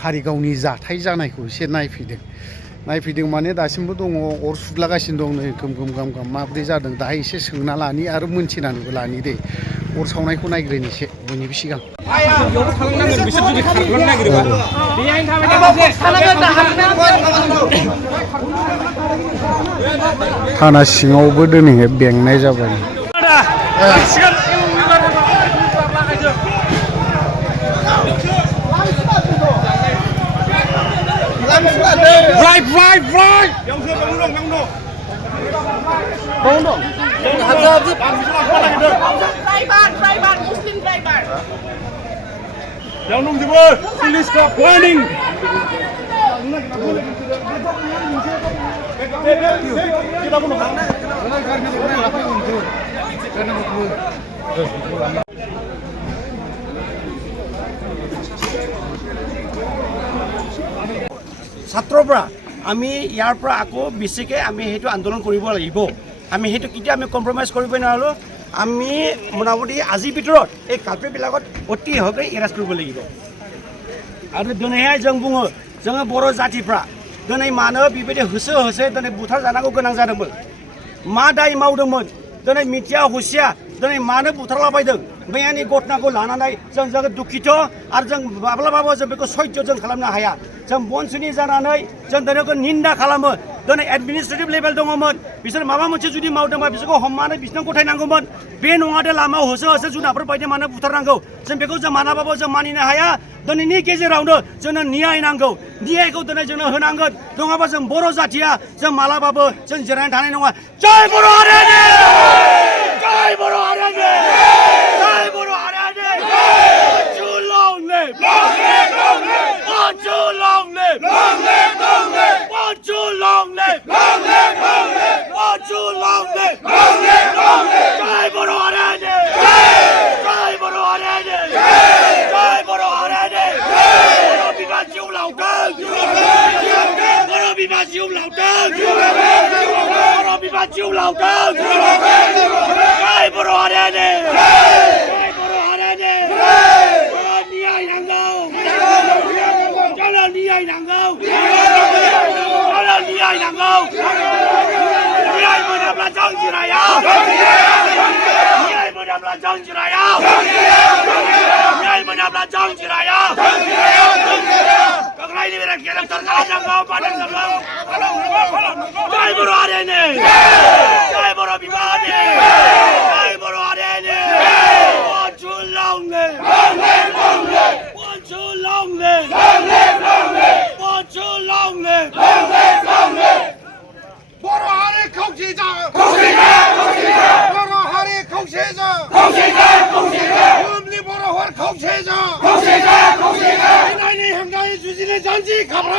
कारिगावनि जाथाय जानायखौ एसे नायफैदों माने दासिमबो दङ अर सुग्लागासिनो दं नै गोम गाम माब्रै जादों दाहाय एसे सोंना लानि आरो मोनथिनानैबो लानि दे अर सावनायखौ नायग्रोनोसै बयनिबो सिगां थाना सिङावबो दिनैहाय बेंनाय जाबाय Driver, Muslim driver. Yang nunggu police stop warning. Kita pun ছাত্ৰৰপৰা আমি ইয়াৰ পৰা আকৌ বেছিকৈ আমি সেইটো আন্দোলন কৰিব লাগিব আমি সেইটো কেতিয়া আমি কম্প্ৰমাইজ কৰিব নোৱাৰো আমি মোটামুটি আজিৰ ভিতৰত এই কালপ্ৰিটবিলাকত অতি সহজে এৰেষ্ট কৰিব লাগিব आरो दिनैहाय जों बुङो जोङो बर' जाथिफ्रा दिनै मानो बेबायदि होसो दिनै बुथार जानांगौ गोनां जादोंमोन मा दाय मावदोंमोन दिनै मिथिया हुसिया दिनै मानो बुथारलाबायदों मैयानि घटनाखौ लानानै जों जोबोद दुखित आरो जों माब्लाबाबो जों बेखौ सैज्य जों खालामनो हाया जों बनसुनि जानानै जों दिनैखौ निन्दा खालामो दिनै एडमिनिस्ट्रेटिभ लेभेल दङमोन बिसोर माबा मोनसे जुदि मावदोंबा बिसोरखौ हमनानै बिसोरनो गथायनांगौमोन बे नङादे लामायाव होसो जुनारफोर बायदि मानो बुथारनांगौ जों बेखौ जों मालाबाबो जों मानिनो हाया दिनैनि गेजेरावनो जोंनो न्याय नांगौ न्यायखौ दिनै जोंनो होनांगोन नङाबा जों बर' जाथिया जों मालाबाबो जों जिरायनानै थानाय नङा जय बर' हारिनि जय बर' हारिनि जय बर' हारिनि too long live too long live too long live too long live jai बर' हारिनि jai बर' हारिनि jai बर' हारिनि बर' बिमा जिउ लावथों बर' बिमा जिउ लावथों बर' बिमा जिउ लावथों jai बर' हारिनि jai बर' हारिनि न्याय नांगौ जोंनो न्याय नांगौ जोंनो न्याय नांगौ न्याय मोनाब्ला जों जिराया न्याय मोनाब्ला जों जिराया न्याय मोनाब्ला जों जिराया गोग्लैनि बेरा गेरेमसार खालामनांगौ बानायनांगौ जय बर' हारिनि जय बर' बिमानि जय बर' हारिनि too long live too long live too long live बर' हारि खौसेजा बर' हारि खौसेजा बुहुमनि बर' हारि खौसेजा इनायनि हेंथायै जुजिनो जानजि खाफ्रा